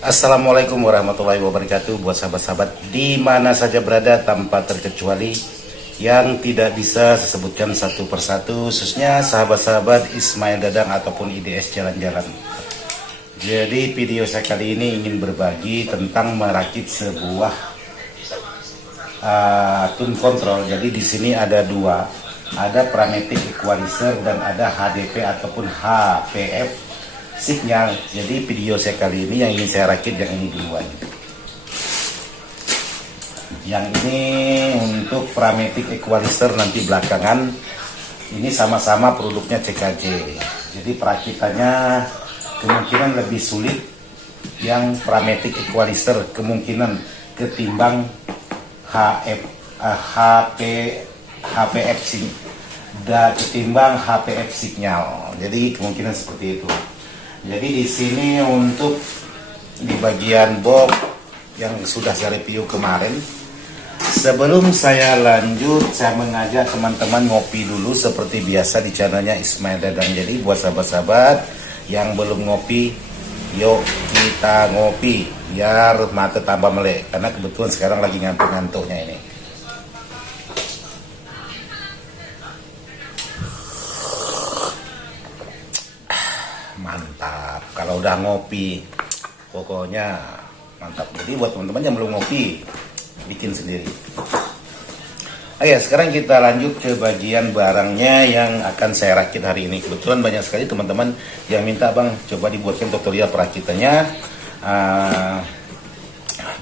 Assalamualaikum warahmatullahi wabarakatuh. Buat sahabat-sahabat di mana saja berada tanpa terkecuali yang tidak bisa saya sebutkan satu persatu, khususnya sahabat-sahabat Ismail Dadang ataupun IDS Jalan-Jalan. Jadi video saya kali ini ingin berbagi tentang merakit sebuah tune control. Jadi di sini ada dua, ada Pramatic Equalizer dan ada HDP ataupun HPF signal. Jadi video saya kali ini yang ingin saya rakit yang ini duluan. Yang ini untuk Pramatic Equalizer nanti belakangan. Ini sama-sama produknya CKJ. Jadi perakitannya kemungkinan lebih sulit yang Pramatic Equalizer kemungkinan ketimbang HPF ketimbang HPF signal. Jadi kemungkinan seperti itu. Jadi di sini untuk di bagian box yang sudah saya review kemarin. Sebelum saya lanjut, saya mengajak teman-teman ngopi dulu seperti biasa di channelnya Ismail Dadang. Jadi buat sahabat-sahabat yang belum ngopi, yuk kita ngopi biar mata tambah melek. Karena kebetulan sekarang lagi ngantuk-ngantuknya ini. Mantap, kalau udah ngopi pokoknya mantap. Jadi buat teman-teman yang belum ngopi, bikin sendiri. Oke, sekarang kita lanjut ke bagian barangnya yang akan saya rakit hari ini. Kebetulan banyak sekali teman-teman yang minta, bang coba dibuatkan tutorial perakitannya,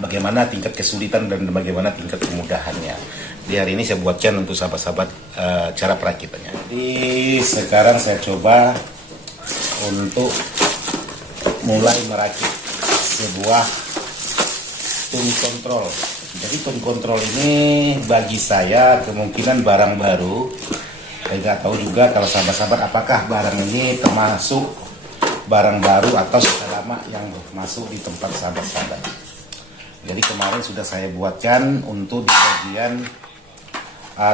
bagaimana tingkat kesulitan dan bagaimana tingkat kemudahannya. Di hari ini saya buatkan untuk sahabat-sahabat cara perakitannya. Jadi sekarang saya coba untuk mulai merakit sebuah tune control. Jadi tune control ini bagi saya kemungkinan barang baru. Saya nggak tahu juga kalau sahabat-sahabat apakah barang ini termasuk barang baru atau sudah lama yang masuk di tempat sahabat-sahabat. Jadi kemarin sudah saya buatkan untuk di bagian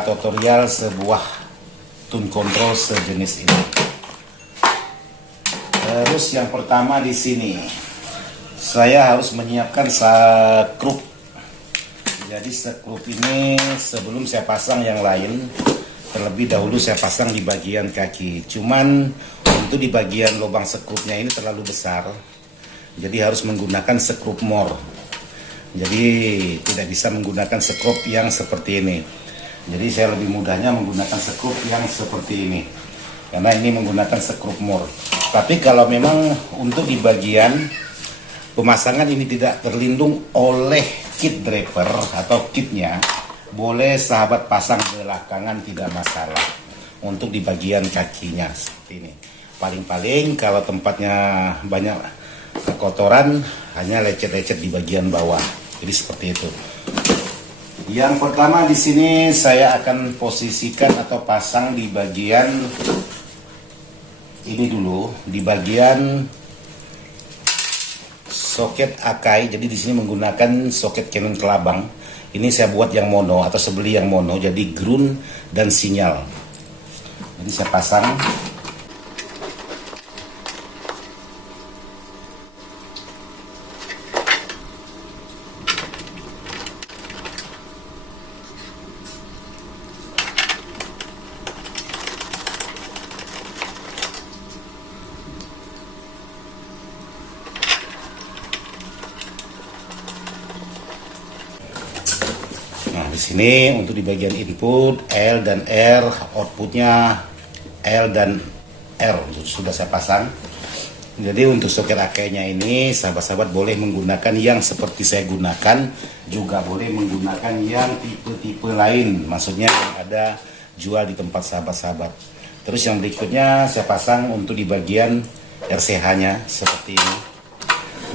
tutorial sebuah tune control sejenis ini. Terus yang pertama di sini saya harus menyiapkan skrup. Jadi skrup ini sebelum saya pasang yang lain, terlebih dahulu saya pasang di bagian kaki. Cuman untuk di bagian lubang skrupnya ini terlalu besar, jadi harus menggunakan skrup more. Jadi tidak bisa menggunakan skrup yang seperti ini. Jadi saya lebih mudahnya menggunakan skrup yang seperti ini, karena ini menggunakan skrup more. Tapi kalau memang untuk di bagian pemasangan ini tidak terlindung oleh kit driver atau kitnya, boleh sahabat pasang belakangan, tidak masalah. Untuk di bagian kakinya seperti ini. Paling-paling kalau tempatnya banyak kotoran, hanya lecet-lecet di bagian bawah. Jadi seperti itu. Yang pertama di sini saya akan posisikan atau pasang di bagian ini dulu, di bagian soket akai. Jadi di sini menggunakan soket Canon kelabang. Ini saya buat yang mono atau sebeli yang mono, jadi ground dan sinyal. Jadi saya pasang. Nah, di sini untuk di bagian input L dan R, outputnya L dan R sudah saya pasang. Jadi untuk soket akainya ini sahabat-sahabat boleh menggunakan yang seperti saya gunakan, juga boleh menggunakan yang tipe-tipe lain, maksudnya yang ada jual di tempat sahabat-sahabat. Terus yang berikutnya saya pasang untuk di bagian RCH-nya seperti ini.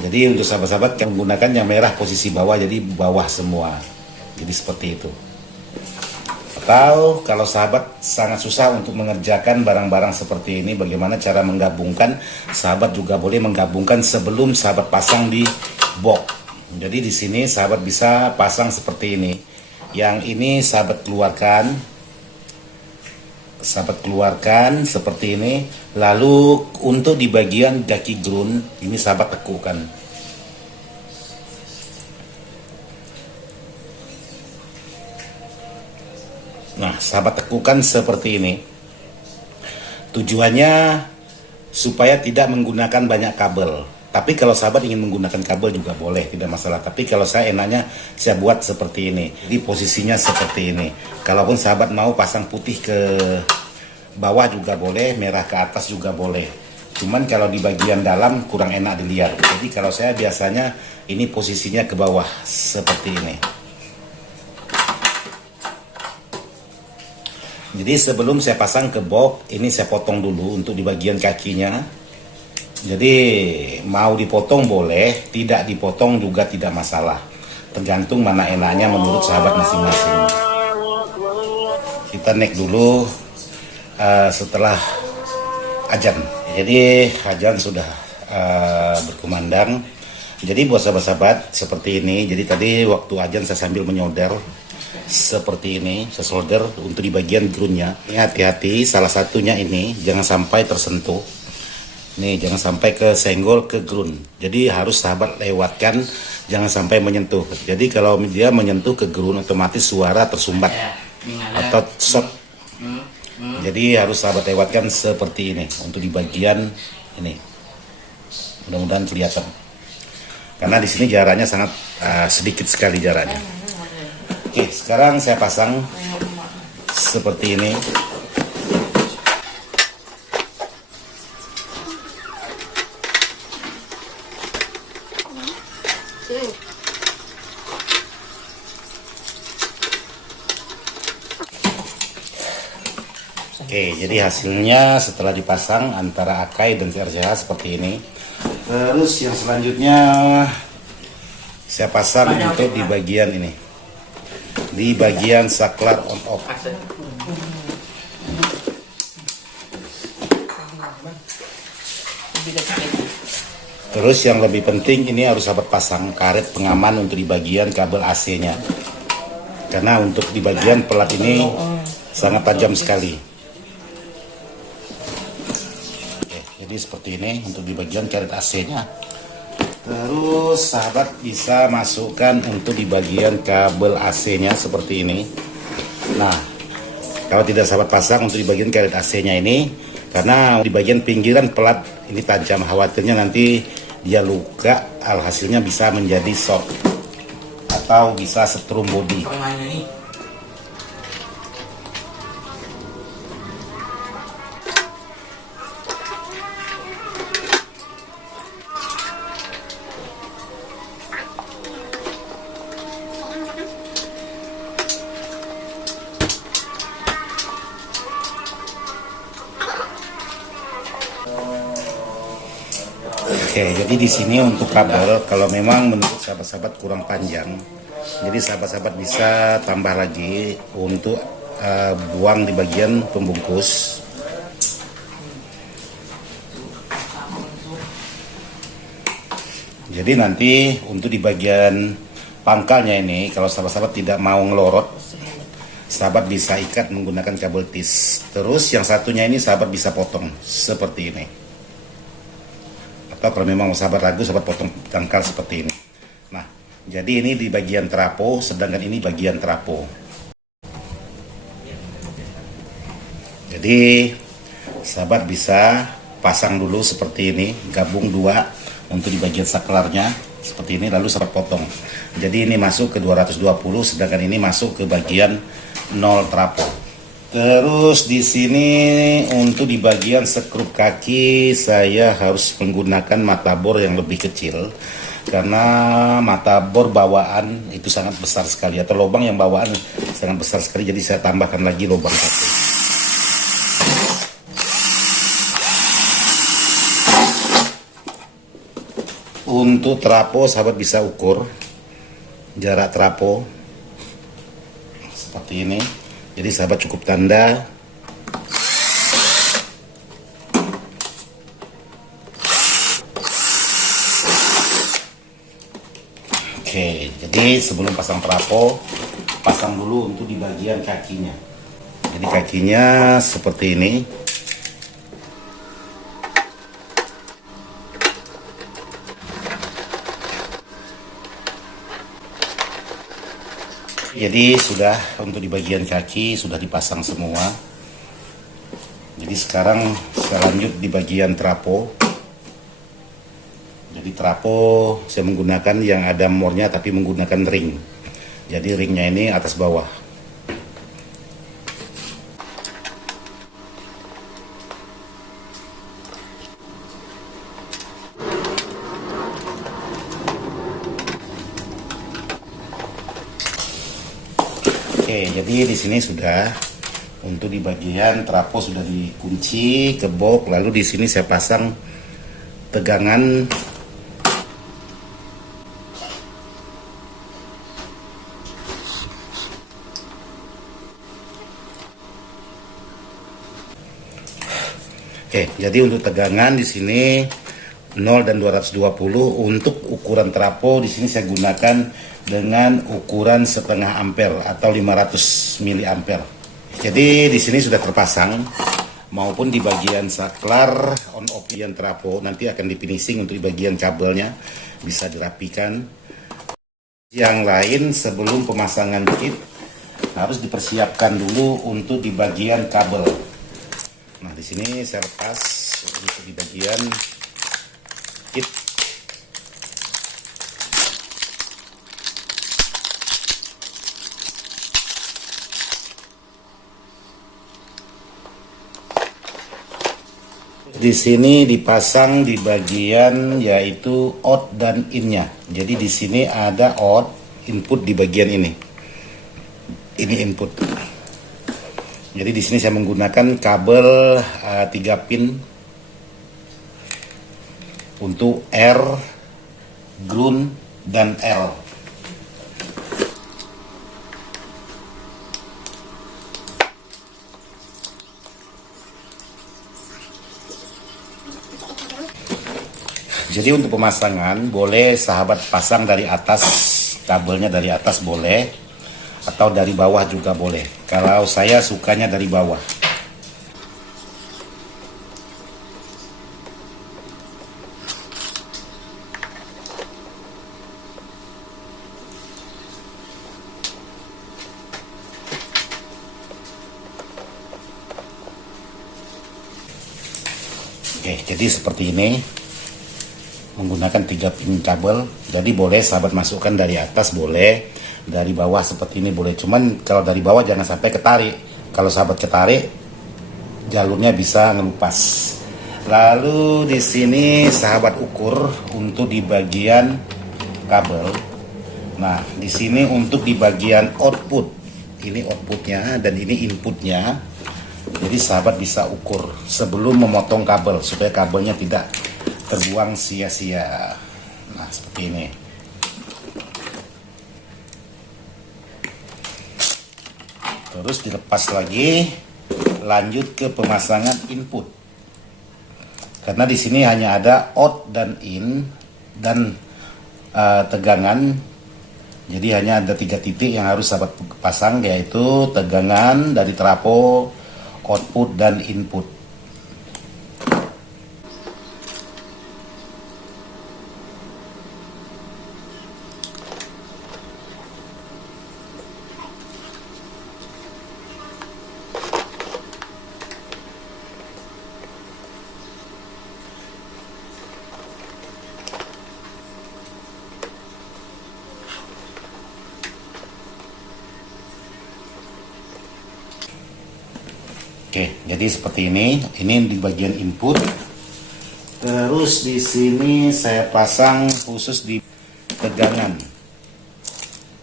Jadi untuk sahabat-sahabat yang menggunakan yang merah posisi bawah, jadi bawah semua. Jadi seperti itu. Atau kalau sahabat sangat susah untuk mengerjakan barang-barang seperti ini, bagaimana cara menggabungkan, sahabat juga boleh menggabungkan sebelum sahabat pasang di box. Jadi di sini sahabat bisa pasang seperti ini. Yang ini sahabat keluarkan seperti ini. Lalu untuk di bagian kaki ground ini sahabat tekukan. Nah, sahabat tekukan seperti ini. Tujuannya supaya tidak menggunakan banyak kabel. Tapi kalau sahabat ingin menggunakan kabel juga boleh, tidak masalah. Tapi kalau saya enaknya saya buat seperti ini. Jadi posisinya seperti ini. Kalaupun sahabat mau pasang putih ke bawah juga boleh, merah ke atas juga boleh. Cuman kalau di bagian dalam kurang enak dilihat. Jadi kalau saya biasanya ini posisinya ke bawah seperti ini. Jadi sebelum saya pasang ke box, ini saya potong dulu untuk di bagian kakinya. Jadi mau dipotong boleh, tidak dipotong juga tidak masalah. Tergantung mana enaknya menurut sahabat masing-masing. Kita naik dulu setelah ajan. Jadi ajan sudah berkumandang. Jadi buat sahabat-sahabat seperti ini. Jadi tadi waktu ajan saya sambil menyodar seperti ini, saya solder untuk di bagian groundnya. Ini hati-hati, salah satunya ini jangan sampai tersentuh. Nih, jangan sampai ke senggol ke ground. Jadi harus sahabat lewatkan, jangan sampai menyentuh. Jadi kalau dia menyentuh ke ground, otomatis suara tersumbat atau shot. Jadi harus sahabat lewatkan seperti ini untuk di bagian ini. Mudah-mudahan kelihatan. Karena di sini jaraknya sangat sedikit sekali jaraknya. Oke, sekarang saya pasang seperti ini. Oke, jadi hasilnya setelah dipasang antara Akai dan RCH seperti ini. Terus yang selanjutnya saya pasang untuk di bagian ini. Di bagian saklar on off. Terus yang lebih penting ini harus sahabat pasang karet pengaman untuk di bagian kabel AC-nya. Karena untuk di bagian pelat ini sangat tajam sekali. Oke, jadi seperti ini untuk di bagian karet AC-nya. Terus sahabat bisa masukkan untuk di bagian kabel AC-nya seperti ini. Nah, kalau tidak sahabat pasang untuk di bagian karet AC-nya ini, karena di bagian pinggiran pelat ini tajam, khawatirnya nanti dia luka, alhasilnya bisa menjadi shock atau bisa setrum body. Oke, jadi di sini untuk kabel, kalau memang menurut sahabat-sahabat kurang panjang, jadi sahabat-sahabat bisa tambah lagi untuk buang di bagian pembungkus. Jadi nanti untuk di bagian pangkalnya ini, kalau sahabat-sahabat tidak mau ngelorot, sahabat bisa ikat menggunakan kabel tis. Terus yang satunya ini sahabat bisa potong seperti ini. Atau kalau memang sahabat ragu, sahabat potong tangkal seperti ini. Nah, jadi ini di bagian trapo, sedangkan ini bagian trapo. Jadi sahabat bisa pasang dulu seperti ini, gabung dua untuk di bagian saklarnya seperti ini, lalu sahabat potong. Jadi ini masuk ke 220, sedangkan ini masuk ke bagian 0 trapo. Terus di sini untuk di bagian skrup kaki saya harus menggunakan mata bor yang lebih kecil karena mata bor bawaan itu sangat besar sekali, atau lubang yang bawaan sangat besar sekali, jadi saya tambahkan lagi lubang satu. Untuk trapo sahabat bisa ukur jarak trapo seperti ini. Jadi sahabat cukup tanda. Oke, jadi sebelum pasang trapo, pasang dulu untuk di bagian kakinya. Jadi kakinya seperti ini. Jadi sudah untuk di bagian kaki sudah dipasang semua. Jadi sekarang saya lanjut di bagian trapo. Jadi trapo saya menggunakan yang ada mornya tapi menggunakan ring. Jadi ringnya ini atas bawah. Oke, jadi di sini sudah untuk di bagian trapo sudah dikunci, gebok, lalu di sini saya pasang tegangan Oke, jadi untuk tegangan di sini 0 dan 220. Untuk ukuran trapo di sini saya gunakan dengan ukuran setengah ampere atau 500 mili ampere. Jadi di sini sudah terpasang, maupun di bagian saklar on off yang trapo nanti akan di finishing. Untuk di bagian kabelnya bisa dirapikan. Yang lain sebelum pemasangan kit harus dipersiapkan dulu untuk di bagian kabel. Nah, di sini saya lepas untuk di bagian kit. Di sini dipasang di bagian yaitu out dan in-nya. Jadi di sini ada out, input di bagian ini. Ini input. Jadi di sini saya menggunakan kabel 3 pin untuk R, ground, dan L. Jadi untuk pemasangan boleh sahabat pasang dari atas, kabelnya dari atas boleh, atau dari bawah juga boleh. Kalau saya sukanya dari bawah. Oke, jadi seperti ini. Menggunakan 3 pin kabel, jadi boleh sahabat masukkan dari atas, boleh dari bawah seperti ini boleh. Cuman kalau dari bawah jangan sampai ketarik. Kalau sahabat ketarik, jalurnya bisa ngelupas. Lalu di sini sahabat ukur untuk di bagian kabel. Nah, di sini untuk di bagian output, ini outputnya dan ini inputnya. Jadi sahabat bisa ukur sebelum memotong kabel supaya kabelnya tidak terbuang sia-sia. Nah, seperti ini. Terus dilepas lagi, lanjut ke pemasangan input. Karena di sini hanya ada out dan in dan tegangan. Jadi hanya ada 3 titik yang harus sahabat pasang, yaitu tegangan dari trapo, output, dan input. Oke, jadi seperti ini. Ini di bagian input. Terus di sini saya pasang khusus di tegangan,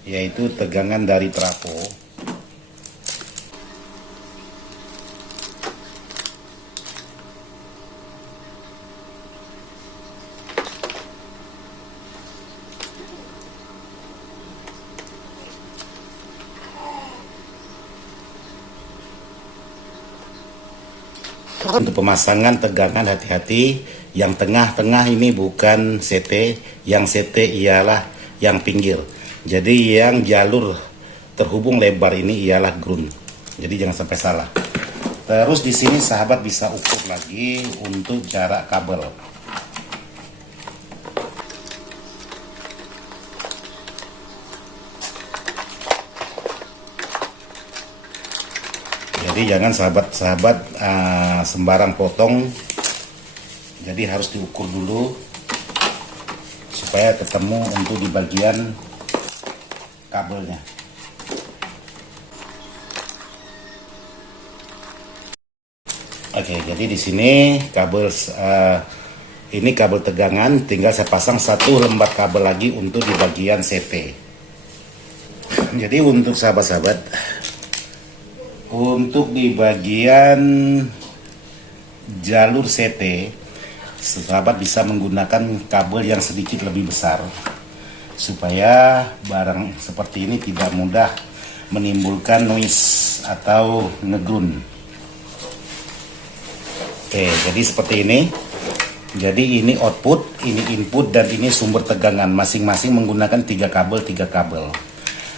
yaitu tegangan dari trapo. Untuk pemasangan tegangan hati-hati, yang tengah-tengah ini bukan CT, yang CT ialah yang pinggir. Jadi yang jalur terhubung lebar ini ialah ground. Jadi jangan sampai salah. Terus di sini sahabat bisa ukur lagi untuk jarak kabel. Jadi jangan sahabat-sahabat sembarang potong. Jadi harus diukur dulu supaya ketemu untuk di bagian kabelnya. Oke, jadi di sini kabel ini kabel tegangan, tinggal saya pasang satu lembar kabel lagi untuk di bagian CT. Jadi untuk sahabat-sahabat, untuk di bagian jalur CT, sahabat bisa menggunakan kabel yang sedikit lebih besar supaya barang seperti ini tidak mudah menimbulkan noise atau ngegrun. Oke, jadi seperti ini. Jadi ini output, ini input, dan ini sumber tegangan. Masing-masing menggunakan 3 kabel.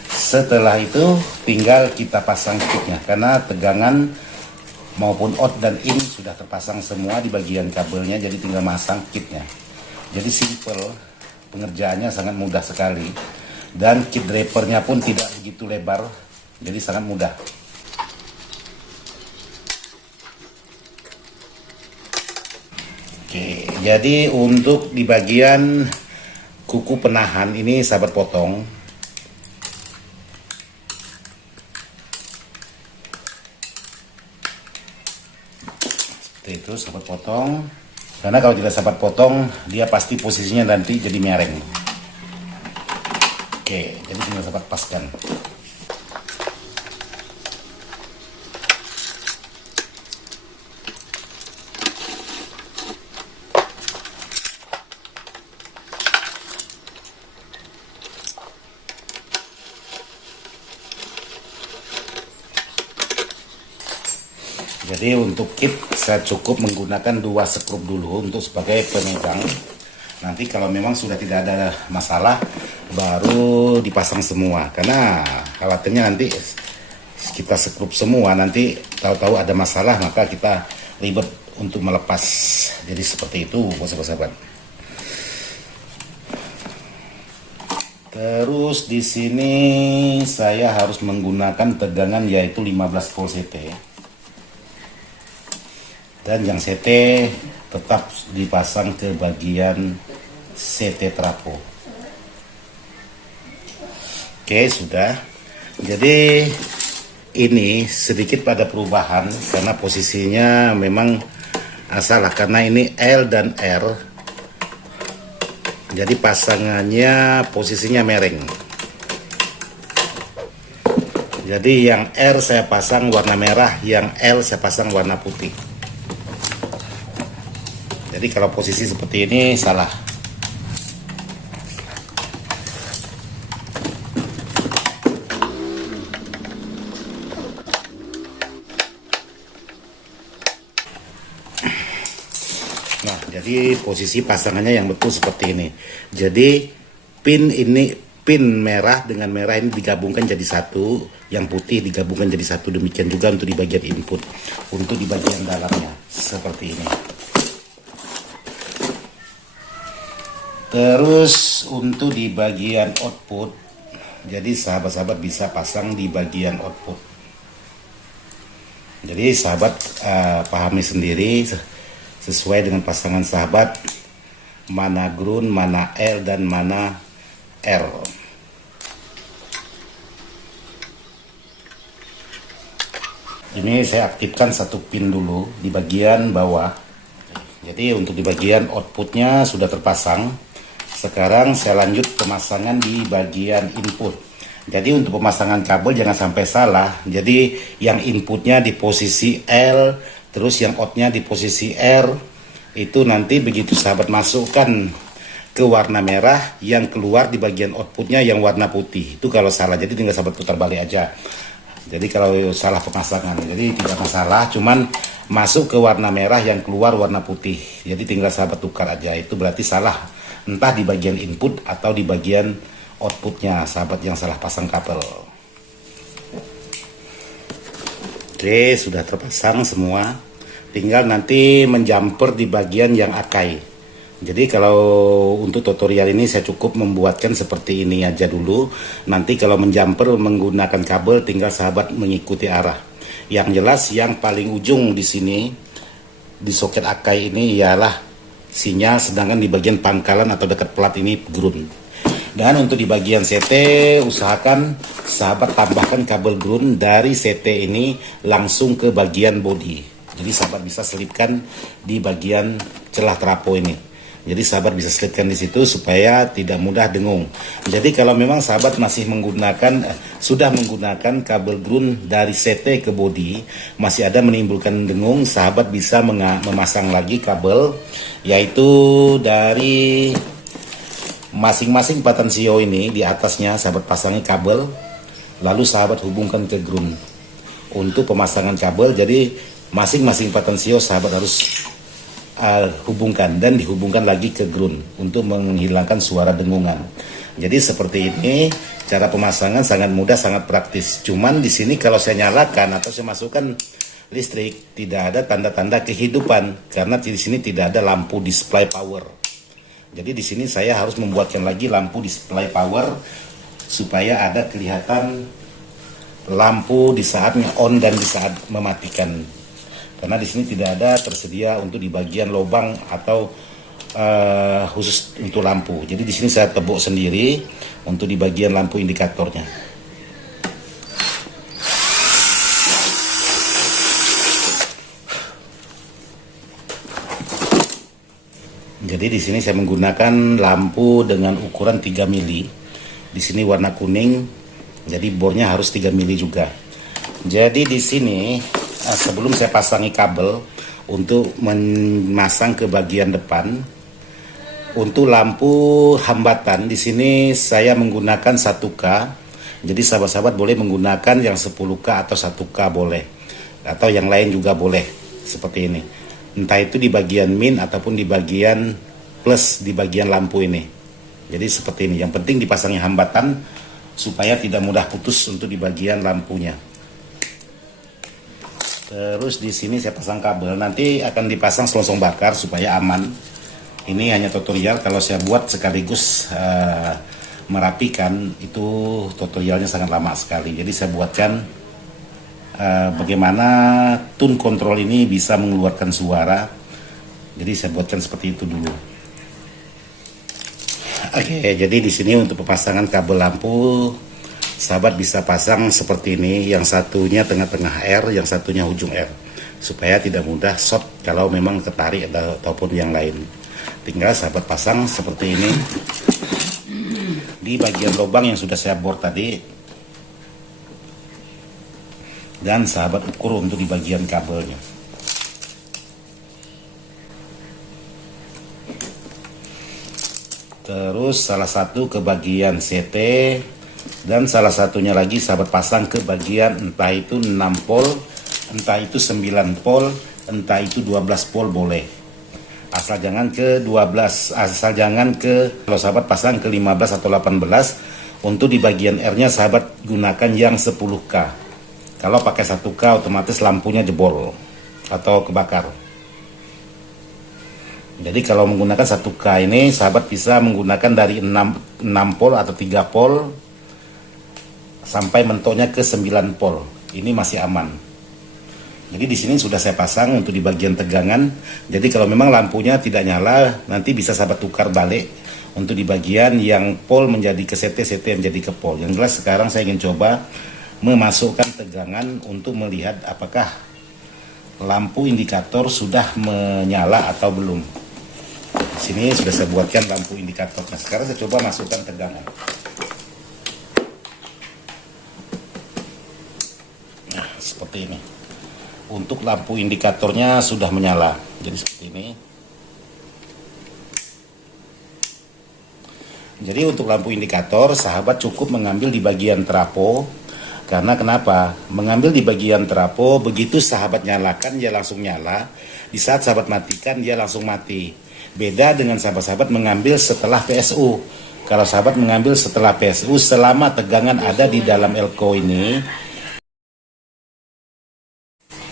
Setelah itu tinggal kita pasang kitnya, karena tegangan maupun out dan in sudah terpasang semua di bagian kabelnya. Jadi tinggal masang kitnya. Jadi simple, pengerjaannya sangat mudah sekali. Dan kit drapernya pun tidak begitu lebar, jadi sangat mudah. Oke, jadi untuk di bagian kuku penahan ini sahabat potong. Seperti itu sahabat potong. Karena kalau tidak sahabat potong, dia pasti posisinya nanti jadi miring. Oke, jadi tinggal sahabat paskan. Jadi untuk kit saya cukup menggunakan 2 skrup dulu untuk sebagai pemegang. Nanti kalau memang sudah tidak ada masalah baru dipasang semua. Karena khawatirnya nanti kita skrup semua, nanti tahu-tahu ada masalah maka kita ribet untuk melepas. Jadi seperti itu sahabat-sahabat. Terus di sini saya harus menggunakan tegangan yaitu 15 volt CT. Dan yang CT tetap dipasang ke bagian CT trapo. Oke, sudah. Jadi ini sedikit pada perubahan karena posisinya memang salah, karena ini L dan R. Jadi pasangannya posisinya miring. Jadi yang R saya pasang warna merah, yang L saya pasang warna putih. Jadi kalau posisi seperti ini salah. Nah, jadi posisi pasangannya yang betul seperti ini. Jadi pin merah dengan merah ini digabungkan jadi satu, yang putih digabungkan jadi satu. Demikian juga untuk di bagian input, untuk di bagian dalamnya seperti ini. Terus untuk di bagian output, jadi sahabat-sahabat bisa pasang di bagian output. Jadi sahabat pahami sendiri sesuai dengan pasangan sahabat, mana ground, mana L, dan mana R. Ini saya aktifkan satu pin dulu di bagian bawah. Jadi untuk di bagian outputnya sudah terpasang. Sekarang saya lanjut pemasangan di bagian input. Jadi untuk pemasangan kabel jangan sampai salah. Jadi yang inputnya di posisi L, terus yang outnya di posisi R. Itu nanti begitu sahabat masukkan ke warna merah, yang keluar di bagian outputnya yang warna putih. Itu kalau salah, jadi tinggal sahabat putar balik aja. Jadi kalau salah pemasangan, jadi tidak masalah. Cuman masuk ke warna merah, yang keluar warna putih. Jadi tinggal sahabat tukar aja. Itu berarti salah. Entah di bagian input atau di bagian outputnya sahabat yang salah pasang kabel. Oke, sudah terpasang semua. Tinggal nanti menjumper di bagian yang akai. Jadi kalau untuk tutorial ini saya cukup membuatkan seperti ini aja dulu. Nanti kalau menjumper menggunakan kabel tinggal sahabat mengikuti arah. Yang jelas yang paling ujung di sini di soket akai ini ialah sinyal, sedangkan di bagian pangkalan atau dekat plat ini ground. Dan untuk di bagian CT, usahakan sahabat tambahkan kabel ground dari CT ini langsung ke bagian bodi. Jadi sahabat bisa selipkan di bagian celah trapo ini. Jadi sahabat bisa selipkan di situ supaya tidak mudah dengung. Jadi kalau memang sahabat masih sudah menggunakan kabel ground dari CT ke bodi, masih ada menimbulkan dengung, sahabat bisa memasang lagi kabel, yaitu dari masing-masing patansio ini di atasnya sahabat pasangi kabel, lalu sahabat hubungkan ke ground. Untuk pemasangan kabel, jadi masing-masing patansio sahabat harus hubungkan dan dihubungkan lagi ke ground untuk menghilangkan suara dengungan. Jadi seperti ini cara pemasangan, sangat mudah, sangat praktis. Cuman di sini kalau saya nyalakan atau saya masukkan listrik, tidak ada tanda-tanda kehidupan karena di sini tidak ada lampu display power. Jadi di sini saya harus membuatkan lagi lampu display power supaya ada kelihatan lampu di saat on dan di saat mematikan. Karena di sini tidak ada tersedia untuk di bagian lubang atau khusus untuk lampu. Jadi di sini saya tebuk sendiri untuk di bagian lampu indikatornya. Jadi di sini saya menggunakan lampu dengan ukuran 3 mili. Di sini warna kuning. Jadi bornya harus 3 mili juga. Jadi di sini sebelum saya pasangi kabel untuk memasang ke bagian depan, untuk lampu hambatan di sini saya menggunakan 1K. Jadi sahabat-sahabat boleh menggunakan yang 10K atau 1K boleh, atau yang lain juga boleh seperti ini. Entah itu di bagian min ataupun di bagian plus di bagian lampu ini. Jadi seperti ini. Yang penting dipasangnya hambatan supaya tidak mudah putus untuk di bagian lampunya. Terus di sini saya pasang kabel, nanti akan dipasang selongsong bakar supaya aman. Ini hanya tutorial, kalau saya buat sekaligus merapikan itu tutorialnya sangat lama sekali. Jadi saya buatkan bagaimana tune control ini bisa mengeluarkan suara. Jadi saya buatkan seperti itu dulu. Oke, jadi di sini untuk pemasangan kabel lampu, sahabat bisa pasang seperti ini, yang satunya tengah-tengah R, yang satunya ujung R, supaya tidak mudah short kalau memang ketarik ataupun yang lain. Tinggal sahabat pasang seperti ini di bagian lubang yang sudah saya bor tadi, dan sahabat ukur untuk di bagian kabelnya. Terus salah satu ke bagian CT, dan salah satunya lagi sahabat pasang ke bagian entah itu 6 pol, entah itu 9 pol, entah itu 12 pol boleh. Asal jangan ke 12, asal jangan ke, kalau sahabat pasang ke 15 atau 18. Untuk di bagian R-nya sahabat gunakan yang 10K. Kalau pakai 1K otomatis lampunya jebol atau kebakar. Jadi kalau menggunakan 1K ini sahabat bisa menggunakan dari 6 pol atau 3 pol sampai mentoknya ke 9 pol. Ini masih aman. Jadi di sini sudah saya pasang untuk di bagian tegangan. Jadi kalau memang lampunya tidak nyala, nanti bisa sahabat tukar balik untuk di bagian yang pol menjadi ke CT, CT menjadi ke pol. Yang jelas sekarang saya ingin coba memasukkan tegangan untuk melihat apakah lampu indikator sudah menyala atau belum. Di sini sudah saya buatkan lampu indikator. Nah, sekarang saya coba masukkan tegangan. Nah, seperti ini. Untuk lampu indikatornya sudah menyala. Jadi seperti ini. Jadi untuk lampu indikator, sahabat cukup mengambil di bagian trapo. Karena kenapa? Mengambil di bagian trapo, begitu sahabat nyalakan, dia langsung nyala. Di saat sahabat matikan, dia langsung mati. Beda dengan sahabat-sahabat mengambil setelah PSU. Kalau sahabat mengambil setelah PSU, selama tegangan ada di dalam elko ini,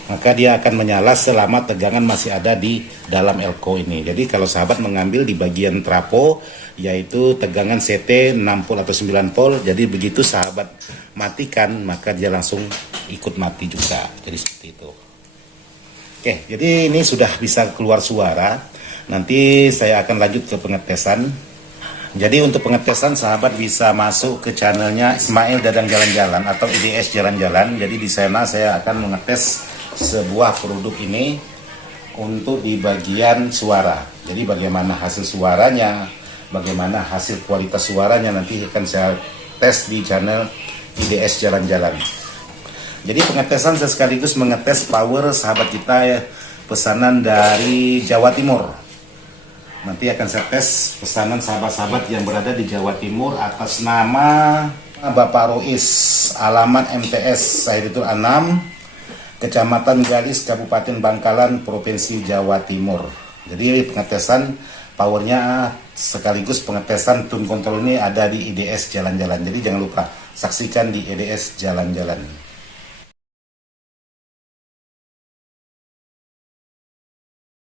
maka dia akan menyala selama tegangan masih ada di dalam elko ini. Jadi kalau sahabat mengambil di bagian trapo, yaitu tegangan CT 6 pol atau 9 pol, jadi begitu sahabat matikan, maka dia langsung ikut mati juga. Jadi seperti itu. Oke, jadi ini sudah bisa keluar suara. Nanti saya akan lanjut ke pengetesan. Jadi untuk pengetesan sahabat bisa masuk ke channelnya Ismail Dadang Jalan-Jalan atau IDS Jalan-Jalan. Jadi di sana saya akan mengetes sebuah produk ini untuk di bagian suara. Jadi bagaimana hasil suaranya, bagaimana hasil kualitas suaranya nanti akan saya tes di channel IDS Jalan-Jalan. Jadi pengetesan saya sekaligus mengetes power sahabat kita ya, pesanan dari Jawa Timur. Nanti akan saya tes pesanan sahabat-sahabat yang berada di Jawa Timur atas nama Bapak Rois, alamat MTS Sahiditul Anam, Kecamatan Galis, Kabupaten Bangkalan, Provinsi Jawa Timur. Jadi pengetesan powernya sekaligus pengetesan tune control ini ada di IDS Jalan-Jalan. Jadi jangan lupa saksikan di IDS Jalan-Jalan.